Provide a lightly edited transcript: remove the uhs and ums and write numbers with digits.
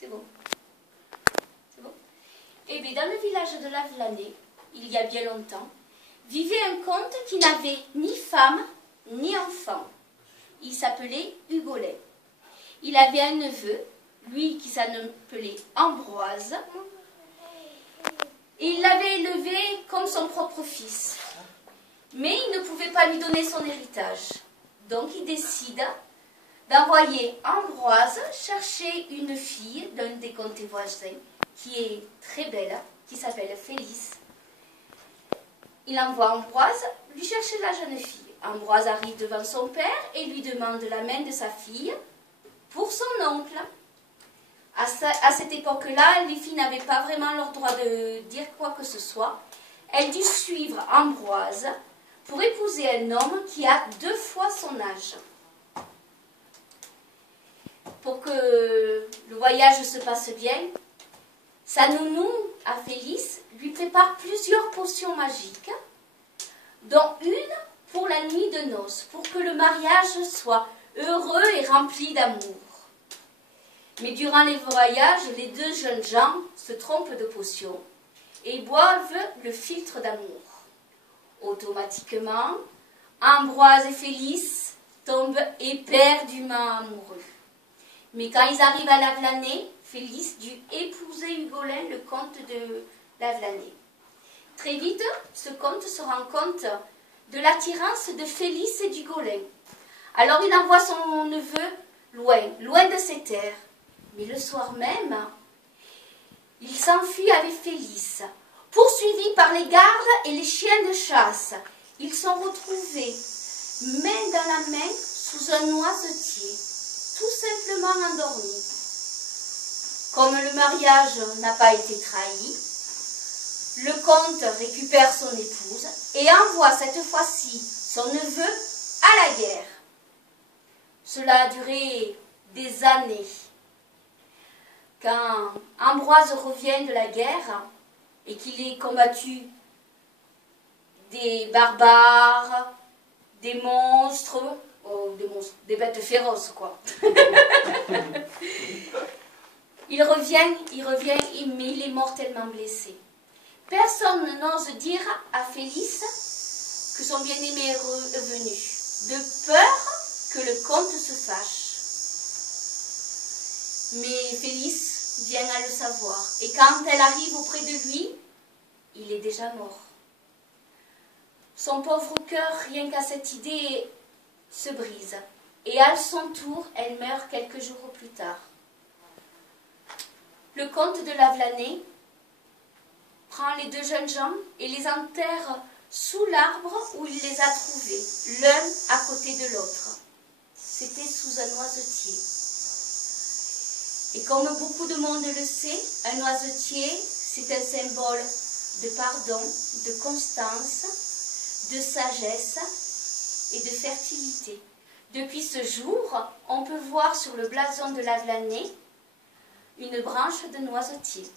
C'est bon. C'est bon. Eh bien, dans le village de Lavelanet, il y a bien longtemps, vivait un comte qui n'avait ni femme ni enfant. Il s'appelait Hugolin. Il avait un neveu, lui qui s'appelait Ambroise, et il l'avait élevé comme son propre fils. Mais il ne pouvait pas lui donner son héritage. Donc il décide d'envoyer Ambroise chercher une fille d'un des comtés voisins, qui est très belle, qui s'appelle Félix. Il envoie Ambroise lui chercher la jeune fille. Ambroise arrive devant son père et lui demande la main de sa fille pour son oncle. À cette époque-là, les filles n'avaient pas vraiment leur droit de dire quoi que ce soit. Elles durent suivre Ambroise pour épouser un homme qui a 2 fois son âge. Pour que le voyage se passe bien, sa nounou, à Félix, lui prépare plusieurs potions magiques, dont une pour la nuit de noces, pour que le mariage soit heureux et rempli d'amour. Mais durant les voyages, les 2 jeunes gens se trompent de potions et boivent le filtre d'amour. Automatiquement, Ambroise et Félix tombent éperdument amoureux. Mais quand ils arrivent à Lavelanet, Félix dut épouser Hugolin, le comte de Lavelanet. Très vite, ce comte se rend compte de l'attirance de Félix et d'Hugolin. Alors il envoie son neveu loin de ses terres. Mais le soir même, il s'enfuit avec Félix. Poursuivis par les gardes et les chiens de chasse, ils sont retrouvés main dans la main sous un noisetier, tout simplement endormis. Comme le mariage n'a pas été trahi, le comte récupère son épouse et envoie cette fois-ci son neveu à la guerre. Cela a duré des années. Quand Ambroise revient de la guerre et qu'il ait combattu des barbares, des monstres, des bêtes féroces, quoi. il revient, mais il est mortellement blessé. Personne n'ose dire à Félix que son bien-aimé est revenu, de peur que le comte se fâche. Mais Félix vient à le savoir, et quand elle arrive auprès de lui, il est déjà mort. Son pauvre cœur, rien qu'à cette idée, se brise, et à son tour, elle meurt quelques jours plus tard. Le comte de Lavelanet prend les 2 jeunes gens et les enterre sous l'arbre où il les a trouvés, l'un à côté de l'autre. C'était sous un noisetier. Et comme beaucoup de monde le sait, un noisetier, c'est un symbole de pardon, de constance, de sagesse et de fertilité. Depuis ce jour, on peut voir sur le blason de Lavelanet une branche de noisetier.